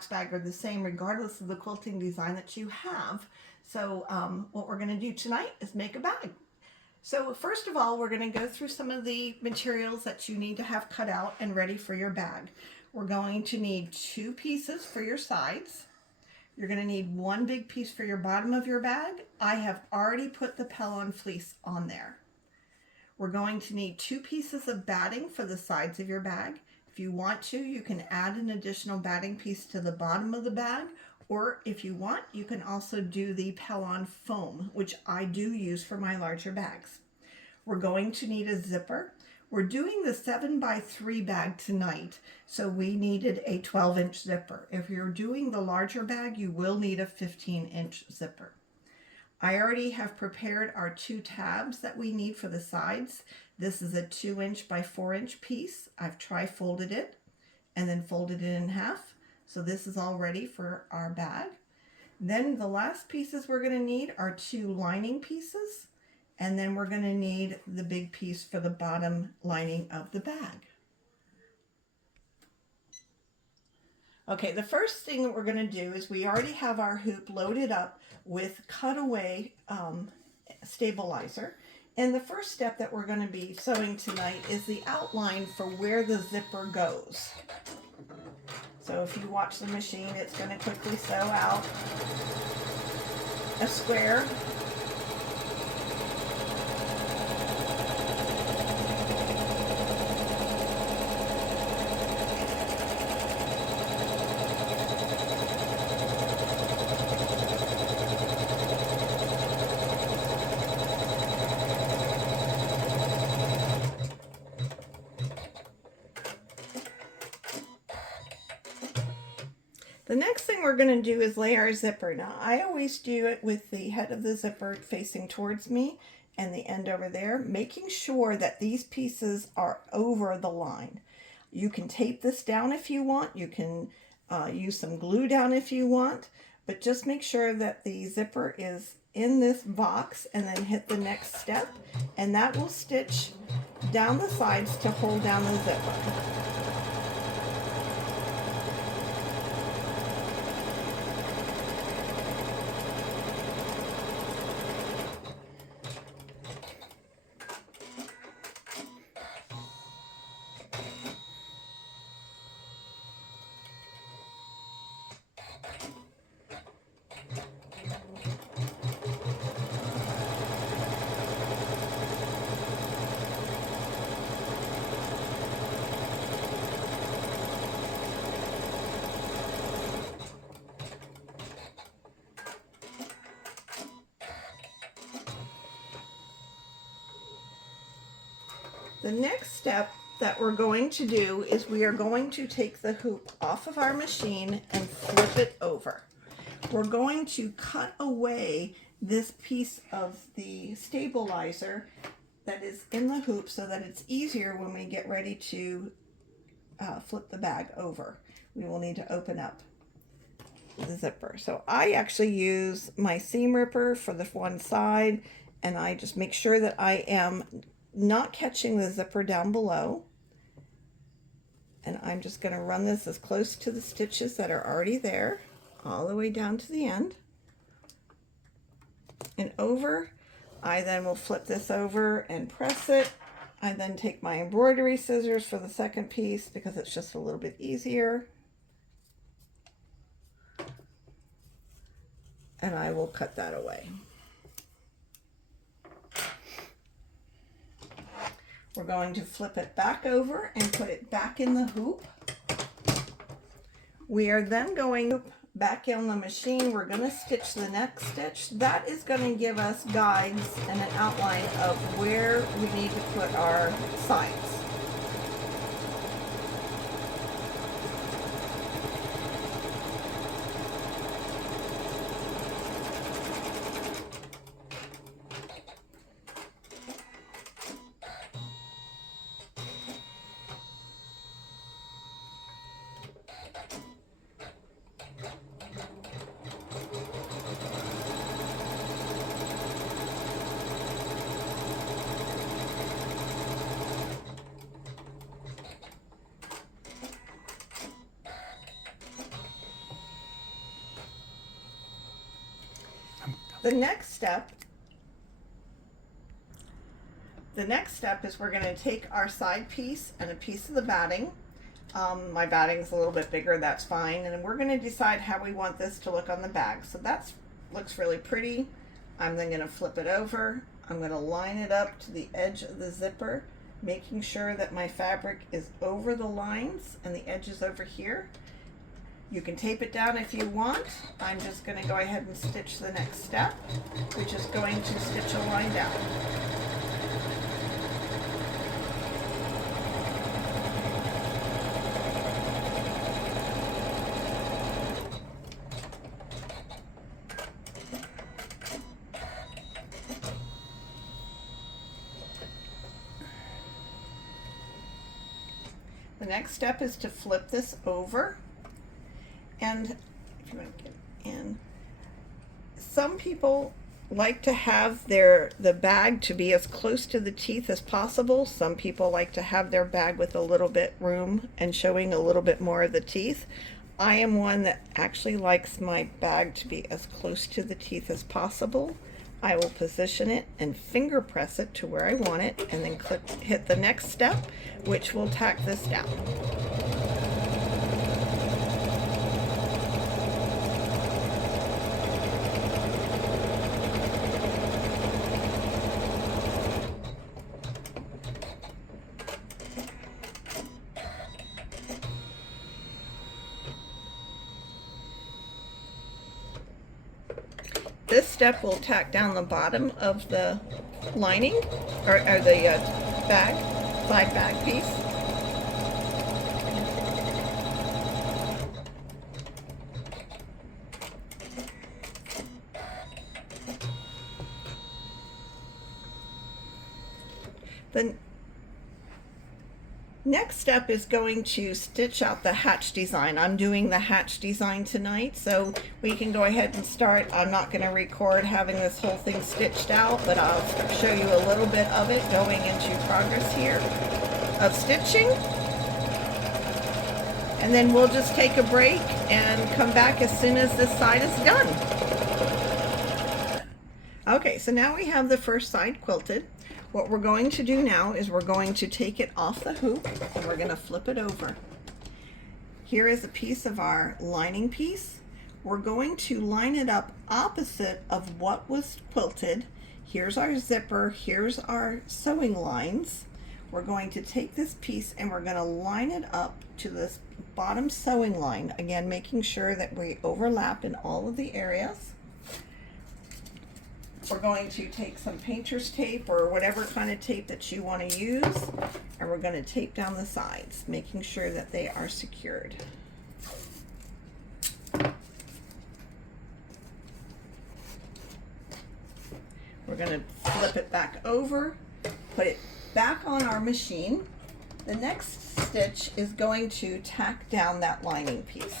box bag are the same regardless of the quilting design that you have. So what we're going to do tonight is make a bag. So first of all, we're going to go through some of the materials that you need to have cut out and ready for your bag. We're going to need 2 pieces for your sides. You're going to need 1 big piece for your bottom of your bag. I have already put the Pellon fleece on there. We're going to need 2 pieces of batting for the sides of your bag. If you want to, you can add an additional batting piece to the bottom of the bag, or if you want, you can also do the Pellon foam, which I do use for my larger bags. We're going to need a zipper. We're doing the 7x3 bag tonight, so we needed a 12-inch zipper. If you're doing the larger bag, you will need a 15-inch zipper. I already have prepared our 2 tabs that we need for the sides. This is a 2-inch by 4-inch piece. I've tri-folded it and then folded it in half. So this is all ready for our bag. Then the last pieces we're going to need are 2 lining pieces, and then we're going to need the big piece for the bottom lining of the bag. Okay, the first thing that we're going to do is we already have our hoop loaded up with cutaway stabilizer. And the first step that we're going to be sewing tonight is the outline for where the zipper goes. So if you watch the machine, it's going to quickly sew out a square. The next thing we're going to do is lay our zipper. Now, I always do it with the head of the zipper facing towards me and the end over there, making sure that these pieces are over the line. You can tape this down if you want. You can use some glue down if you want, but just make sure that the zipper is in this box and then hit the next step, and that will stitch down the sides to hold down the zipper. The next step that we're going to do is we are going to take the hoop off of our machine and flip it over. We're going to cut away this piece of the stabilizer that is in the hoop so that it's easier when we get ready to flip the bag over. We will need to open up the zipper. So I actually use my seam ripper for the one side, and I just make sure that I am not catching the zipper down below, and I'm just going to run this as close to the stitches that are already there all the way down to the end and over. I then will flip this over and press it. I then take my embroidery scissors for the second piece because it's just a little bit easier, and I will cut that away. We're going to flip it back over and put it back in the hoop. We are then going back on the machine. We're going to stitch the next stitch. That is going to give us guides and an outline of where we need to put our sides. The next step is we're going to take our side piece and a piece of the batting. My batting's a little bit bigger, that's fine. And we're going to decide how we want this to look on the bag. So that looks really pretty. I'm then going to flip it over. I'm going to line it up to the edge of the zipper, making sure that my fabric is over the lines and the edge is over here. You can tape it down if you want. I'm just going to go ahead and stitch the next step, which is going to stitch a line down. The next step is to flip this over, and if you want to get in, some people like to have the bag to be as close to the teeth as possible. Some people like to have their bag with a little bit room and showing a little bit more of the teeth. I am one that actually likes my bag to be as close to the teeth as possible. I will position it and finger press it to where I want it, and then hit the next step, which will tack this down. This step will tack down the bottom of the lining, or the side bag piece. The next step is going to stitch out the hatch design. I'm doing the hatch design tonight, so we can go ahead and start. I'm not going to record having this whole thing stitched out, but I'll show you a little bit of it going into progress here of stitching. And then we'll just take a break and come back as soon as this side is done. Okay, so now we have the first side quilted. What we're going to do now is we're going to take it off the hoop and we're going to flip it over. Here is a piece of our lining piece. We're going to line it up opposite of what was quilted. Here's our zipper, here's our sewing lines. We're going to take this piece and we're going to line it up to this bottom sewing line, again making sure that we overlap in all of the areas. We're going to take some painter's tape or whatever kind of tape that you want to use, and we're going to tape down the sides, making sure that they are secured. We're going to flip it back over, put it back on our machine. The next stitch is going to tack down that lining piece.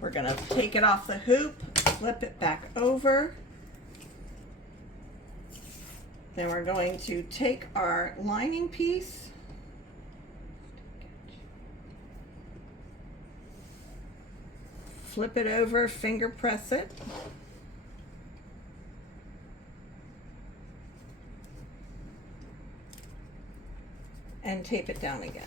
We're going to take it off the hoop, flip it back over. Then we're going to take our lining piece, flip it over, finger press it, and tape it down again.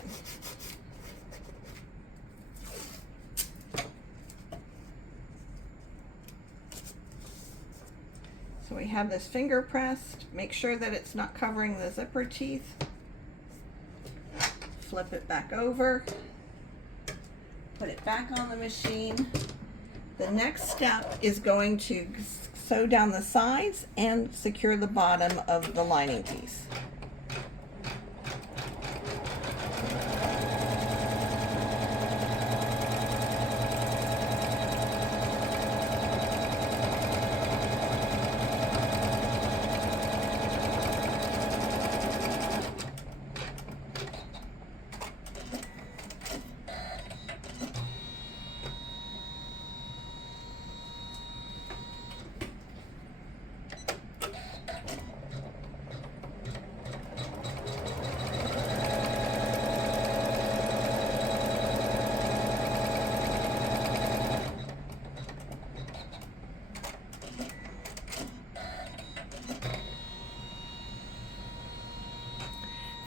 So we have this finger pressed. Make sure that it's not covering the zipper teeth. Flip it back over. Put it back on the machine. The next step is going to sew down the sides and secure the bottom of the lining piece.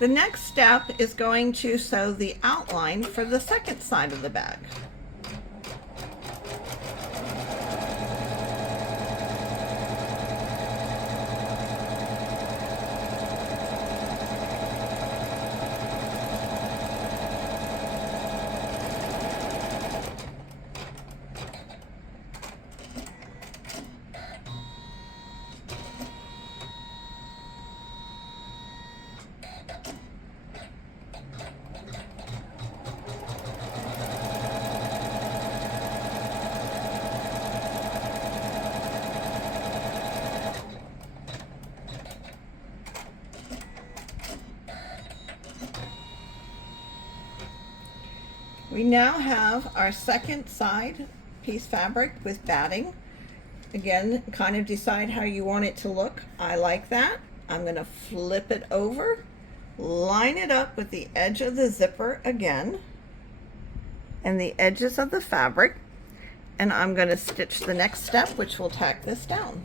The next step is going to sew the outline for the second side of the bag. We now have our second side piece fabric with batting. Again, kind of decide how you want it to look. I like that. I'm going to flip it over, line it up with the edge of the zipper again and the edges of the fabric, and I'm going to stitch the next step, which will tack this down.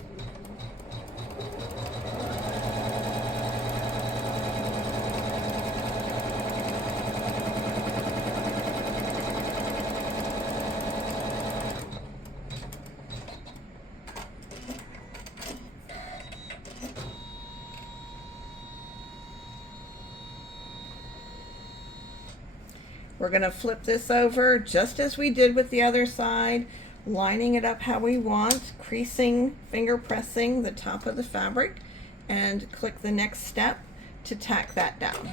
We're going to flip this over just as we did with the other side, lining it up how we want, creasing, finger pressing the top of the fabric, and click the next step to tack that down.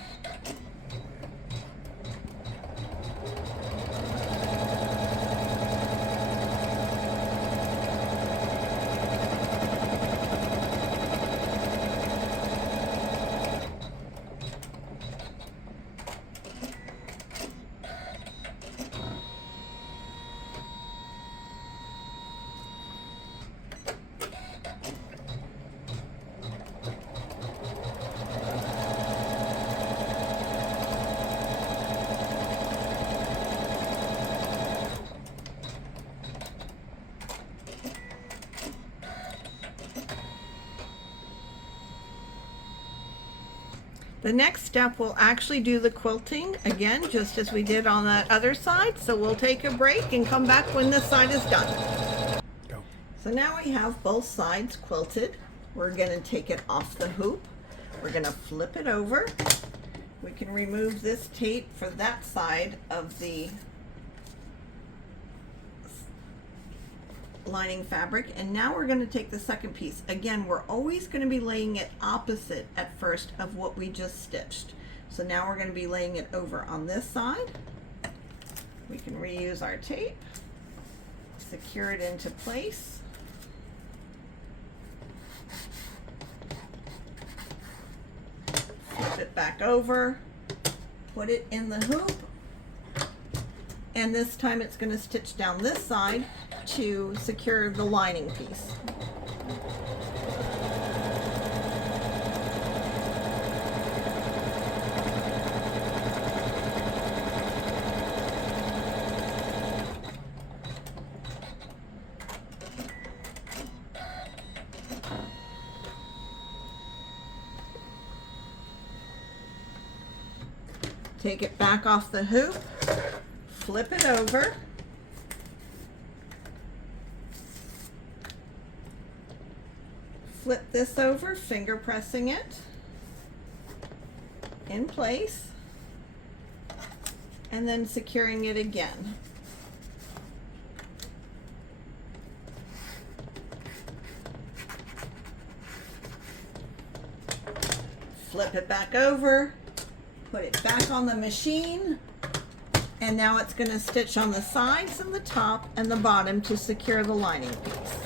The next step will actually do the quilting again, just as we did on that other side. So we'll take a break and come back when this side is done. Go. So now we have both sides quilted. We're going to take it off the hoop. We're going to flip it over. We can remove this tape for that side of the lining fabric, and now we're going to take the second piece. Again, we're always going to be laying it opposite at first of what we just stitched. So now we're going to be laying it over on this side. We can reuse our tape, secure it into place. Flip it back over, put it in the hoop, and this time it's going to stitch down this side to secure the lining piece. Take it back off the hoop, flip it over, flip this over, finger pressing it in place, and then securing it again. Flip it back over, put it back on the machine, and now it's going to stitch on the sides and the top and the bottom to secure the lining piece.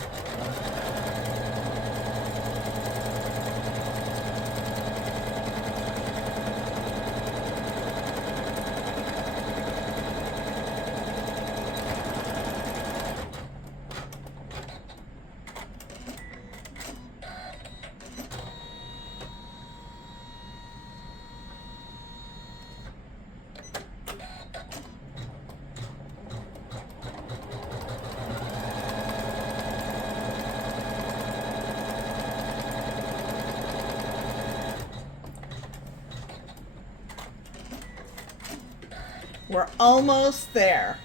we're almost there.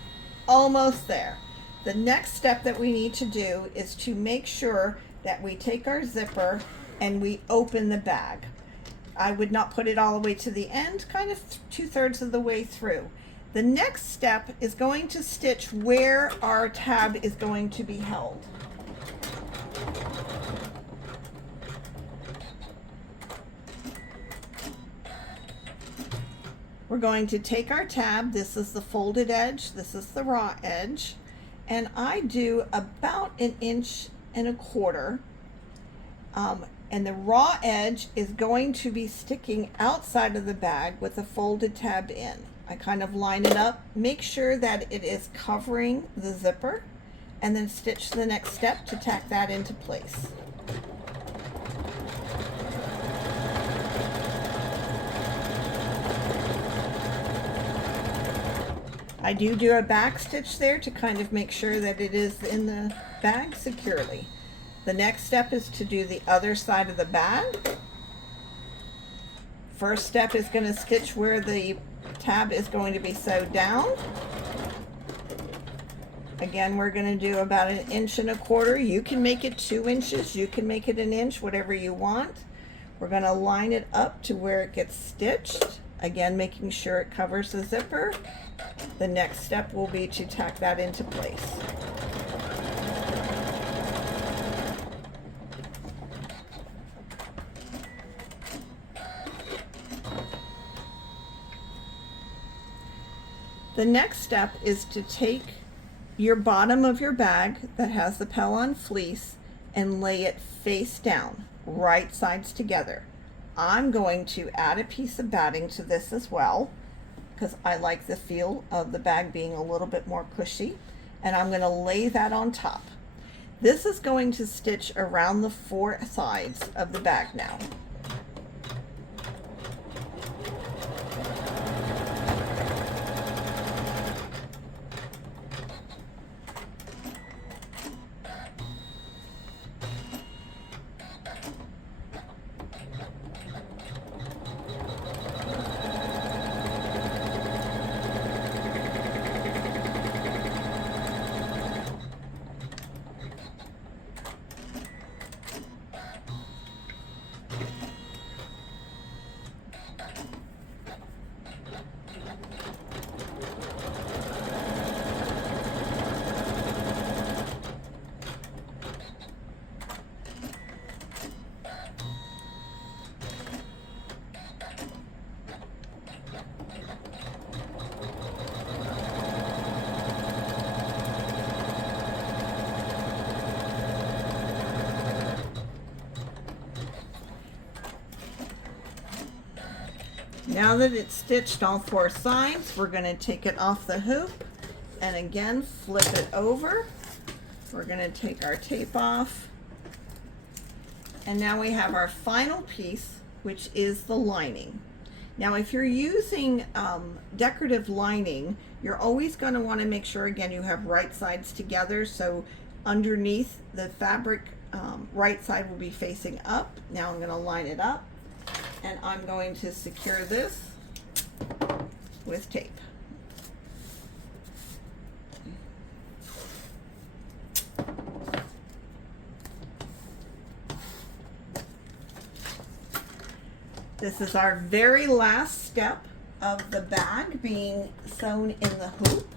Almost there. The next step that we need to do is to make sure that we take our zipper and we open the bag. I would not put it all the way to the end, kind of 2/3 of the way through. The next step is going to stitch where our tab is going to be held. We're going to take our tab, this is the folded edge, this is the raw edge, and I do about 1.25 inches. And the raw edge is going to be sticking outside of the bag with the folded tab in. I kind of line it up, make sure that it is covering the zipper, and then stitch the next step to tack that into place. I do a back stitch there to kind of make sure that it is in the bag securely. The next step is to do the other side of the bag. First step is going to stitch where the tab is going to be sewed down. Again, we're going to do about 1.25 inches. You can make it 2 inches, you can make it 1 inch, whatever you want. We're going to line it up to where it gets stitched. Again, making sure it covers the zipper. The next step will be to tack that into place. The next step is to take your bottom of your bag that has the Pellon fleece and lay it face down, right sides together. I'm going to add a piece of batting to this as well, because I like the feel of the bag being a little bit more cushy, and I'm going to lay that on top. This is going to stitch around the 4 sides of the bag now. Now that it's stitched all 4 sides, we're going to take it off the hoop and again flip it over. We're going to take our tape off, and now we have our final piece, which is the lining. Now if you're using decorative lining, you're always going to want to make sure again you have right sides together, so underneath the fabric right side will be facing up. Now I'm going to line it up, and I'm going to secure this with tape. This is our very last step of the bag being sewn in the hoop.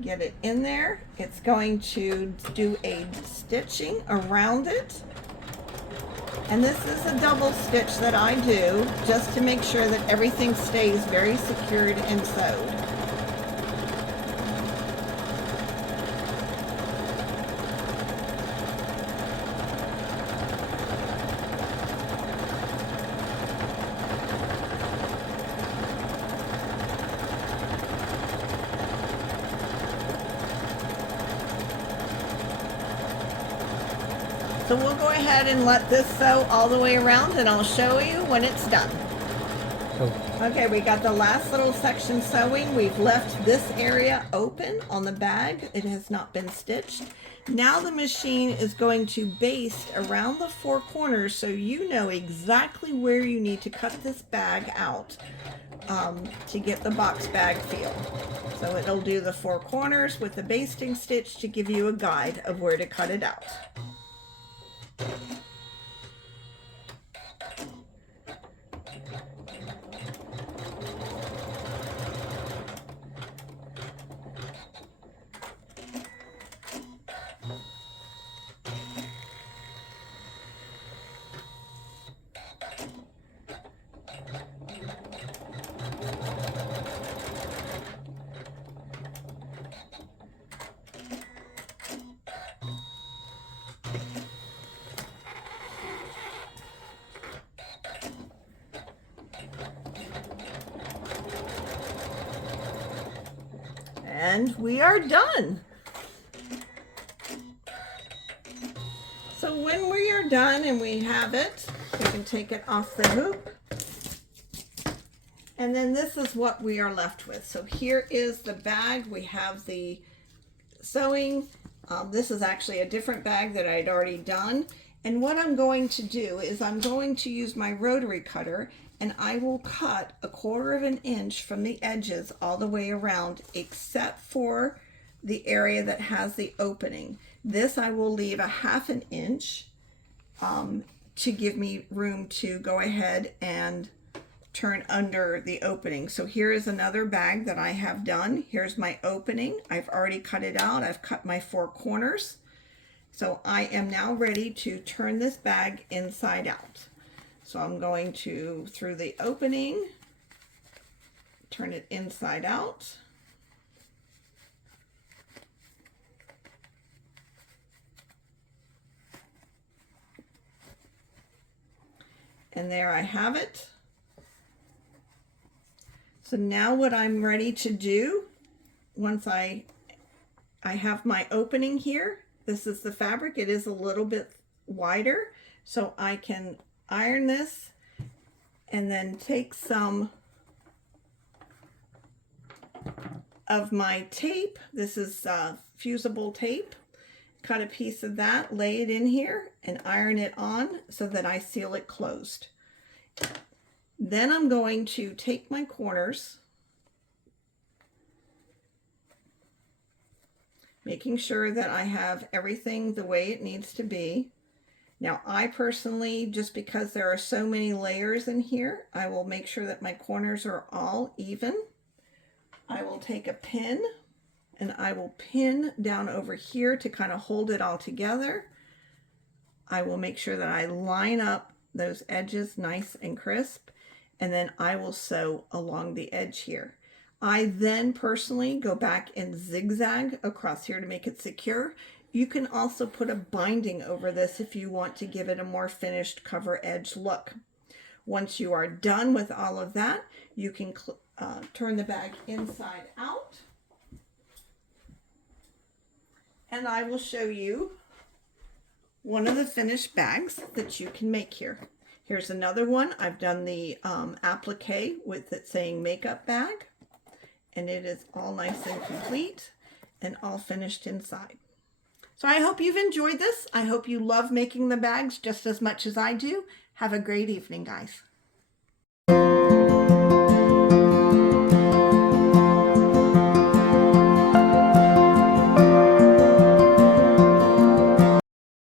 Get it in there. It's going to do a stitching around it. And this is a double stitch that I do just to make sure that everything stays very secured and sewed. So we'll go ahead and let this sew all the way around, and I'll show you when it's done. Oh. Okay, we got the last little section sewing. We've left this area open on the bag. It has not been stitched. Now the machine is going to baste around the four corners so you know exactly where you need to cut this bag out to get the box bag feel. So it'll do the four corners with the basting stitch to give you a guide of where to cut it out. And we are done. So when we are done and we have it, we can take it off the hoop. And then this is what we are left with. So here is the bag. We have the sewing. This is actually a different bag that I'd already done. And what I'm going to do is I'm going to use my rotary cutter, and I will cut 1/4 of an inch from the edges all the way around, except for the area that has the opening. This I will leave 1/2 inch to give me room to go ahead and turn under the opening. So here is another bag that I have done. Here's my opening. I've already cut it out. I've cut my four corners. So I am now ready to turn this bag inside out. So I'm going to, through the opening, turn it inside out. And there I have it. So now what I'm ready to do, once I have my opening here, this is the fabric. It is a little bit wider, so I can iron this and then take some of my tape. This is fusible tape. Cut a piece of that, lay it in here, and iron it on so that I seal it closed. Then I'm going to take my corners, making sure that I have everything the way it needs to be. Now I personally, just because there are so many layers in here, I will make sure that my corners are all even. I will take a pin and I will pin down over here to kind of hold it all together. I will make sure that I line up those edges nice and crisp, and then I will sew along the edge here. I then personally go back and zigzag across here to make it secure. You can also put a binding over this if you want to give it a more finished cover edge look. Once you are done with all of that, you can turn the bag inside out. And I will show you one of the finished bags that you can make here. Here's another one. I've done the applique with it saying makeup bag, and it is all nice and complete and all finished inside. So I hope you've enjoyed this. I hope you love making the bags just as much as I do. Have a great evening, guys.